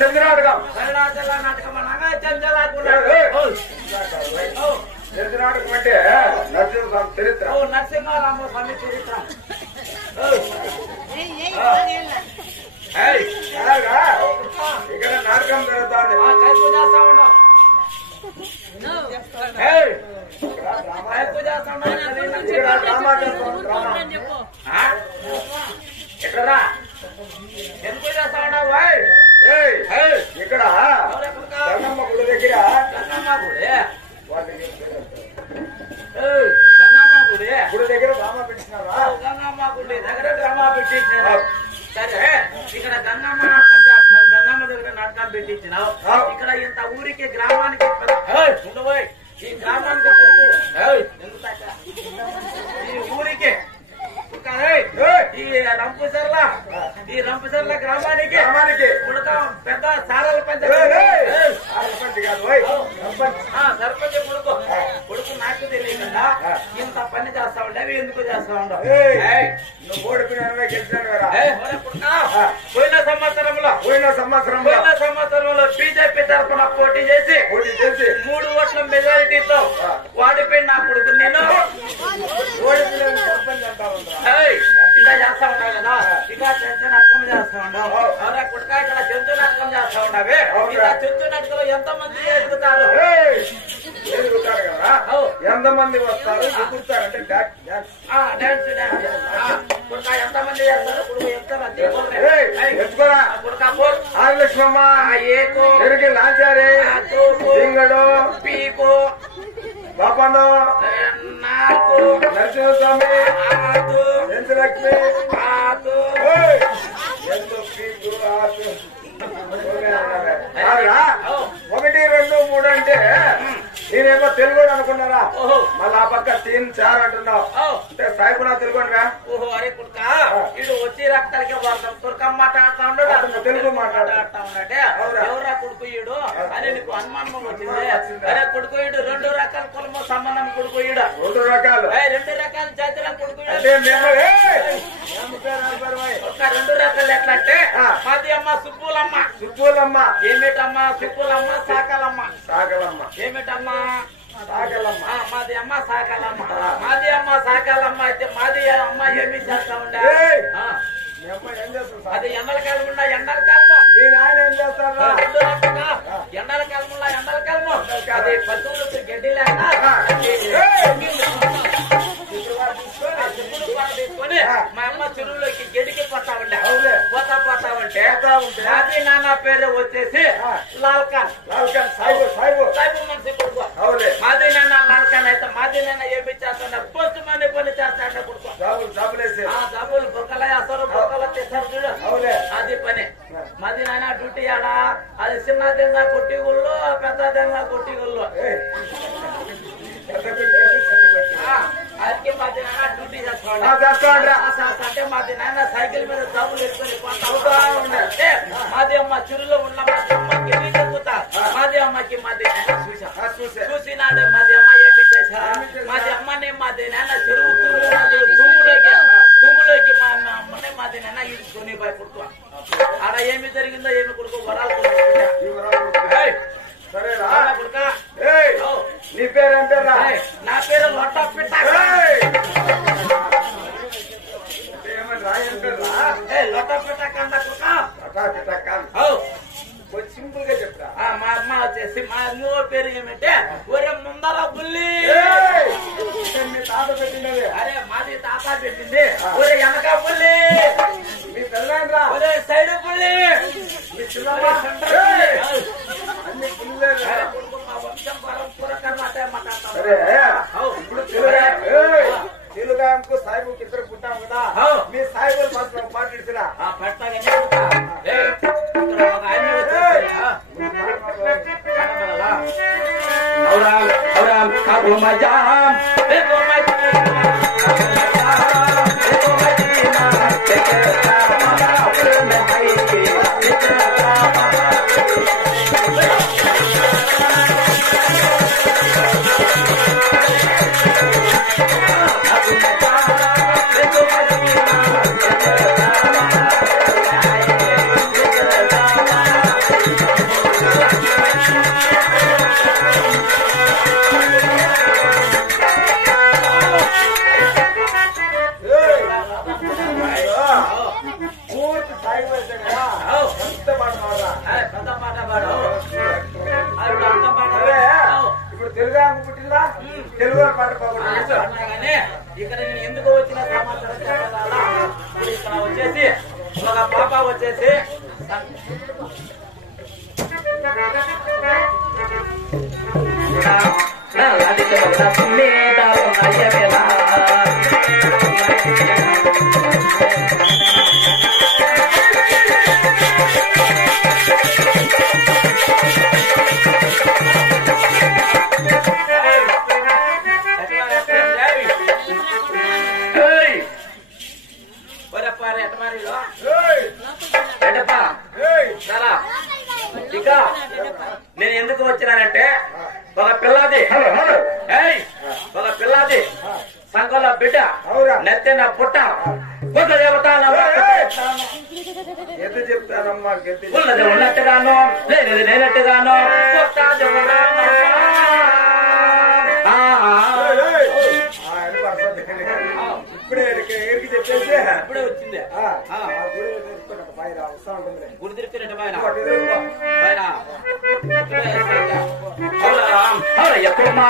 చంద్రనాటకం చంద్రనాటకం అంటే నరసింహస్వామి చరిత్ర. నరసింహారామ స్వామి చరిత్ర. ఇక్కడ నాటకం జరుగుతుంది. ఎక్కడరా ఎందుకు చేస్తా ఉన్నావు? ఇక్కడ గంగమ్మ గుడి దగ్గర గుడి దగ్గర డ్రామా పెట్టినారా? గంగమ్మ గుడి దగ్గర డ్రామా పెట్టించినారు. సరే, ఇక్కడ గంగమ్మ నాటకం చేస్తున్నారు. గంగమ్మ దగ్గర నాటకం పెట్టించినావు. ఇక్కడ ఇంత ఊరికి గ్రామానికి ఈ గ్రామానికి ఈ ఊరికి ఈ రంపసర్ల గ్రామానికి పెద్ద సారాల సర్పంచ్ కొడుకు నాకు తెలియకుండా ఇంత పని చేస్తా ఉండేవి ఎందుకు చేస్తా ఉండవు? నువ్వు ఓడిపోయినా గెలిచాను కదా. పోయిన సంవత్సరంలో బీజేపీ తరఫున పోటీ చేసి 3 ఓట్ల మెజారిటీతో వాడిపోయిన నా కొడుకు నేను ఇలా చేస్తా ఉన్నావు కదా. ఇక చెంచు నాటకం చేస్తా ఉండవు. ఎవరా కుడక ఇక్కడ చెంచు నాటకం చేస్తా ఉండవే. ఇలా చెంచు నాటకంలో ఎంతమంది ఎదుగుతారు కదా? ఎంతమంది వస్తారు ఎదుగుతారంటే డాన్స్ కుడక ఎంతమంది చేస్తారు? కుడుకు ఎత్తారు ఎత్తుకోరా. ఆదిలక్ష్మమ్మ ఎరుగి లాచారి సింగడు పీకు బాపను నాకు నరసింహస్వామి ఎంతలక్ష్మి ఎంతో పీకు 1, 2, 3 అంటే నేనేమో తెలుగు అనుకున్నారా? మళ్ళీ ఆ పక్క 3, 4 అంటున్నావు. అంటే సాయిపునా తెలుగురా? ఓహో, అరే కుడుక ఇడు వచ్చి రక్తాలకే వాడతాం. తుర్కమ్మ మాట్లాడుతా ఉన్నాడు, తెలుగు మాట్లాడుతా ఉన్నాడే. ఎవరా కొడుకు ఈడు అని నీకు అనుమానం వచ్చింది. అరే కొడుకు ఈడు 2 రకాల కులము సంబంధం. కొడుకు ఈడు 2 రకాలు 2 రకాల జాతుల కొడుకు. ఒక 2 రకాలు ఎట్లా అంటే మాది అమ్మ సుబ్బులమ్మ. ఏమిటమ్మా సుబ్బులమ్మ? సాకలమ్మ. ఏమిటమ్మా? మాది అమ్మ సాకలమ్మ. మాది అమ్మ సాకలమ్మ అయితే మాది అమ్మ ఏమి చేస్తా ఉండే? అది ఎండల కాలం ఉండ ఎండల కాలము. మీరు ఆయన ఏం చేస్తారు? ఎండల కాలములా ఎండల కాలము. అది పశువులకు గడ్డి లేక తీసుకొని మా అమ్మ చెరువులోకి గడికి పోతా ఉండే. పోతా ఉంటే మాది నాన్న పేరు వచ్చేసి లాల్ఖాన్. సాయిబు మనిషి కొడుకు. మాది నాన్న లాల్ఖాన్ అయితే మాది నాన్న ఏమి చేస్తున్నారు? పోస్ట్ మనీ పని చేస్తాడు కొడుకు. జాబులు బొక్కల వేస్తారు, బొక్కల తెస్తారు చూడు. అది పని. మాది నాన్న డ్యూటీ ఆడా అది చిన్నదంగా కొట్టి గుళ్ళు, పెద్దదంగా కొట్టి గుళ్ళు. అది మాది నాన్న డ్యూటీ చేస్తాడు. అంటే మాది నాన్న సైకిల్ మీద జాబులు వేసుకొని పోతా ఉండే. మాది అమ్మ చెరువులో ఉన్న మాది అమ్మకి చెప్పుతా. మాది అమ్మకి మాది నాన్న చూసినాడే. మాది అమ్మ ఏమి చేసా? మాది అమ్మని మాది నాన్న చెరువు తుమ్ములోకి మా అమ్మని మాది నాన్న ఈడ్చుకొని పోయి కొడుకు. ఆడ ఏమి జరిగిందో ఏమి కొడుకు వరాలు సరేనా కొడుక. నీ పేరేం పేరా? నా పేరు లొట్ట పిట్ట. లొట్ట పిట్ట కంద కొడుక. సింపుల్ గా చెప్తా. మా అమ్మ వచ్చేసి మా నువ్వు పేరు ఏమంటే ఒరే ముందర బుల్లి. మీ తాత పెట్టినది. అరే మాది తాత పెట్టింది. ఒరే వెనక బుల్లి. మీ పిల్లరా? ఒరే సైడ్ బుల్లి. మీ చిన్నమ్మ అన్ని పుల్లే. మా వంశం పరంపూరకం మాట్లాడతాం. ఇప్పుడు తెలుగాకు సాయిబుకి ఇద్దరు పుట్టాం కదా. మీ సాయిబులు మాత్రం పాటించరా? పడతాగా తెలుగు పాట బాగుంటుంది కానీ ఇక్కడ నేను ఎందుకు వచ్చిన సమాచారం చెప్పాలా ఇక్కడ వచ్చేసి ఒక పాప వచ్చేసి నేను ఎందుకు వచ్చినానంటే ఒక పిల్లది ఒక పిల్లది సంఘంలో బిడ్డ నెత్తిన పుట్ట కొత్త దేవత ఎదు చెప్తానమ్మా ఉన్నది ఉన్నట్టుగాను లేనిది లేనట్టుగాను కొత్త ఇప్పుడే ఎరికి చెప్పేసి ఇప్పుడే వచ్చింది గుడి తిరుగుతున్నట్టు పైన పైన ఎప్పుడు మా